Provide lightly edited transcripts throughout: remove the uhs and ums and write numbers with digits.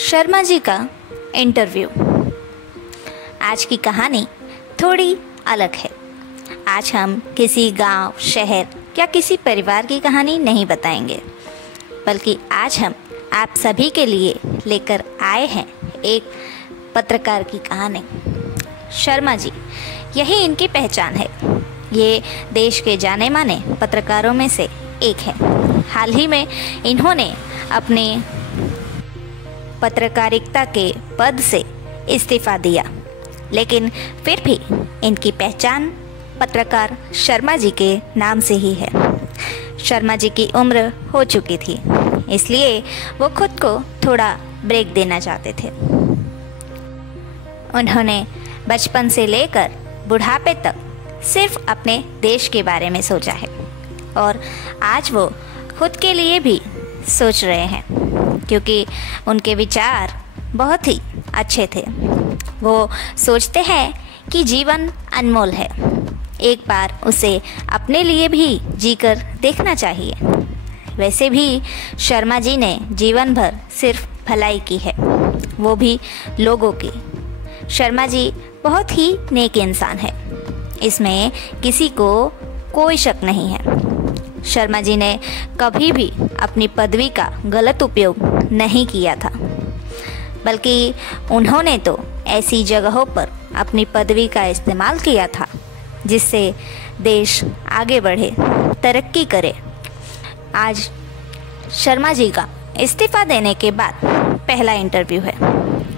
शर्मा जी का इंटरव्यू। आज की कहानी थोड़ी अलग है। आज हम किसी गांव, शहर या किसी परिवार की कहानी नहीं बताएंगे, बल्कि आज हम आप सभी के लिए लेकर आए हैं एक पत्रकार की कहानी। शर्मा जी, यही इनकी पहचान है। ये देश के जाने माने पत्रकारों में से एक हैं। हाल ही में इन्होंने अपने पत्रकारिता के पद से इस्तीफा दिया, लेकिन फिर भी इनकी पहचान पत्रकार शर्मा जी के नाम से ही है। शर्मा जी की उम्र हो चुकी थी, इसलिए वो खुद को थोड़ा ब्रेक देना चाहते थे। उन्होंने बचपन से लेकर बुढ़ापे तक सिर्फ अपने देश के बारे में सोचा है और आज वो खुद के लिए भी सोच रहे हैं, क्योंकि उनके विचार बहुत ही अच्छे थे। वो सोचते हैं कि जीवन अनमोल है, एक बार उसे अपने लिए भी जीकर देखना चाहिए। वैसे भी शर्मा जी ने जीवन भर सिर्फ भलाई की है, वो भी लोगों की। शर्मा जी बहुत ही नेक इंसान है, इसमें किसी को कोई शक नहीं है। शर्मा जी ने कभी भी अपनी पदवी का गलत उपयोग नहीं किया था, बल्कि उन्होंने तो ऐसी जगहों पर अपनी पदवी का इस्तेमाल किया था जिससे देश आगे बढ़े, तरक्की करे। आज शर्मा जी का इस्तीफा देने के बाद पहला इंटरव्यू है।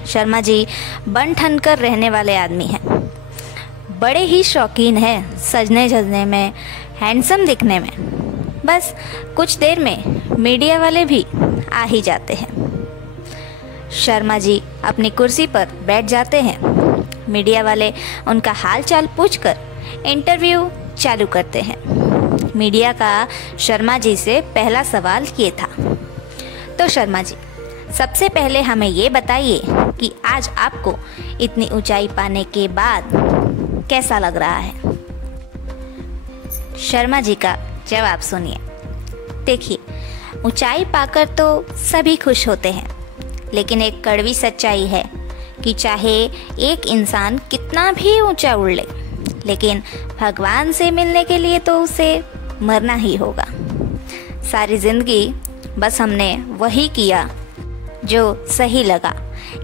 शर्मा जी बन ठन कर रहने वाले आदमी हैं, बड़े ही शौकीन हैं सजने धजने में, हैंडसम दिखने में। बस कुछ देर में मीडिया वाले भी आ ही जाते हैं। शर्मा जी अपनी कुर्सी पर बैठ जाते हैं। मीडिया वाले उनका हाल चाल पूछकर इंटरव्यू चालू करते हैं। मीडिया का शर्मा जी से पहला सवाल ये था, तो शर्मा जी, सबसे पहले हमें ये बताइए कि आज आपको इतनी ऊंचाई पाने के बाद कैसा लग रहा है। शर्मा जी का जवाब सुनिए। देखिए, ऊंचाई पाकर तो सभी खुश होते हैं, लेकिन एक कड़वी सच्चाई है कि चाहे एक इंसान कितना भी ऊंचा उड़ ले, लेकिन भगवान से मिलने के लिए तो उसे मरना ही होगा। सारी जिंदगी बस हमने वही किया जो सही लगा,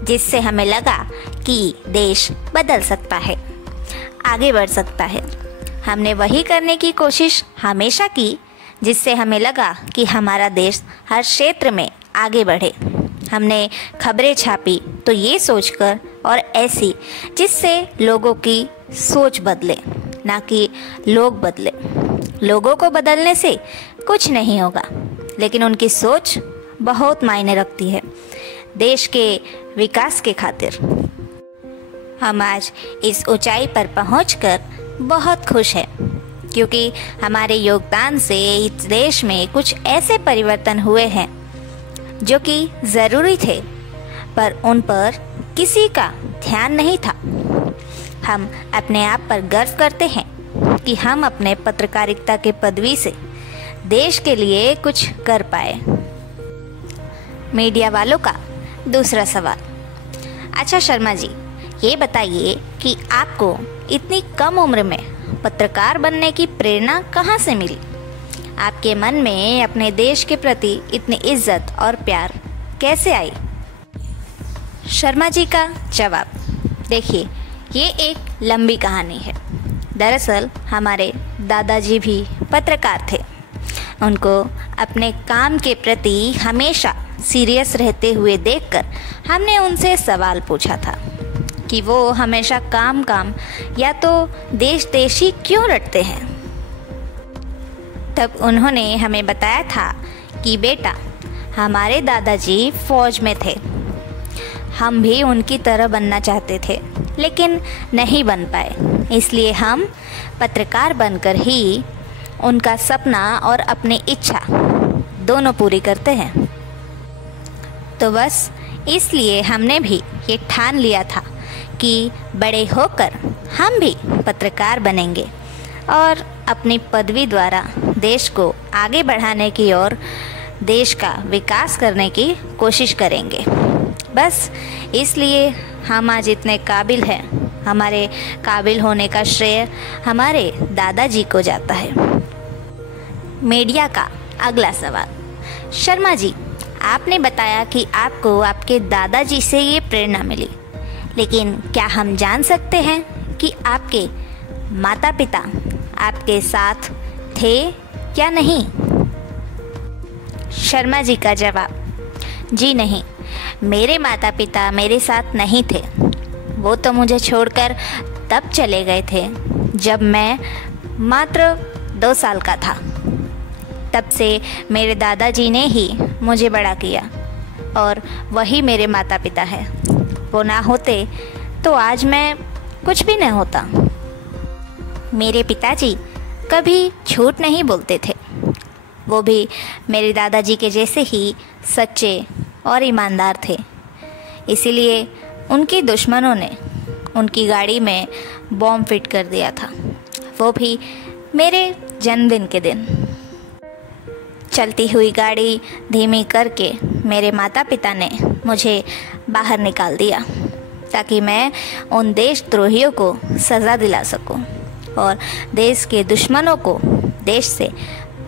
जिससे हमें लगा कि देश बदल सकता है, आगे बढ़ सकता है। हमने वही करने की कोशिश हमेशा की जिससे हमें लगा कि हमारा देश हर क्षेत्र में आगे बढ़े। हमने खबरें छापी तो ये सोचकर और ऐसी जिससे लोगों की सोच बदले, ना कि लोग बदले। लोगों को बदलने से कुछ नहीं होगा, लेकिन उनकी सोच बहुत मायने रखती है देश के विकास के खातिर। हम आज इस ऊंचाई पर पहुंचकर बहुत खुश हैं, क्योंकि हमारे योगदान से इस देश में कुछ ऐसे परिवर्तन हुए हैं जो कि ज़रूरी थे, पर उन पर किसी का ध्यान नहीं था। हम अपने आप पर गर्व करते हैं कि हम अपने पत्रकारिता के पदवी से देश के लिए कुछ कर पाए। मीडिया वालों का दूसरा सवाल। अच्छा शर्मा जी, ये बताइए कि आपको इतनी कम उम्र में पत्रकार बनने की प्रेरणा कहाँ से मिली? आपके मन में अपने देश के प्रति इतनी इज्जत और प्यार कैसे आई? शर्मा जी का जवाब। देखिए, ये एक लंबी कहानी है। दरअसल हमारे दादाजी भी पत्रकार थे। उनको अपने काम के प्रति हमेशा सीरियस रहते हुए देखकर हमने उनसे सवाल पूछा था कि वो हमेशा काम या तो देश ही क्यों रटते हैं। तब उन्होंने हमें बताया था कि बेटा, हमारे दादाजी फौज में थे। हम भी उनकी तरह बनना चाहते थे, लेकिन नहीं बन पाए, इसलिए हम पत्रकार बनकर ही उनका सपना और अपनी इच्छा दोनों पूरी करते हैं। तो बस इसलिए हमने भी ये ठान लिया था कि बड़े होकर हम भी पत्रकार बनेंगे और अपनी पदवी द्वारा देश को आगे बढ़ाने की और देश का विकास करने की कोशिश करेंगे। बस इसलिए हम आज इतने काबिल हैं। हमारे काबिल होने का श्रेय हमारे दादाजी को जाता है। मीडिया का अगला सवाल। शर्मा जी, आपने बताया कि आपको आपके दादाजी से ये प्रेरणा मिली, लेकिन क्या हम जान सकते हैं कि आपके माता पिता आपके साथ थे या नहीं? शर्मा जी का जवाब, जी नहीं, मेरे माता पिता मेरे साथ नहीं थे। वो तो मुझे छोड़कर तब चले गए थे जब मैं मात्र 2 साल का था। तब से मेरे दादाजी ने ही मुझे बड़ा किया और वही मेरे माता पिता हैं। वो ना होते तो आज मैं कुछ भी न होता। मेरे पिताजी कभी झूठ नहीं बोलते थे। वो भी मेरे दादाजी के जैसे ही सच्चे और ईमानदार थे। इसीलिए उनके दुश्मनों ने उनकी गाड़ी में बॉम्ब फिट कर दिया था, वो भी मेरे जन्मदिन के दिन। चलती हुई गाड़ी धीमी करके मेरे माता पिता ने मुझे बाहर निकाल दिया ताकि मैं उन देशद्रोहियों को सज़ा दिला सकूं और देश के दुश्मनों को देश से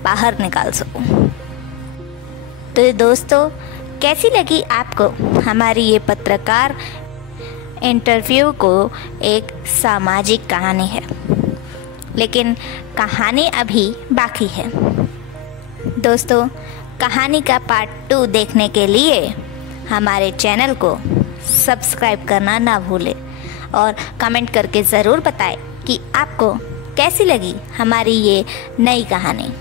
बाहर निकाल सकूं। तो दोस्तों, कैसी लगी आपको हमारी ये पत्रकार इंटरव्यू को एक सामाजिक कहानी है, लेकिन कहानी अभी बाकी है। दोस्तों, कहानी का पार्ट 2 देखने के लिए हमारे चैनल को सब्सक्राइब करना ना भूलें और कमेंट करके ज़रूर बताएं कि आपको कैसी लगी हमारी ये नई कहानी।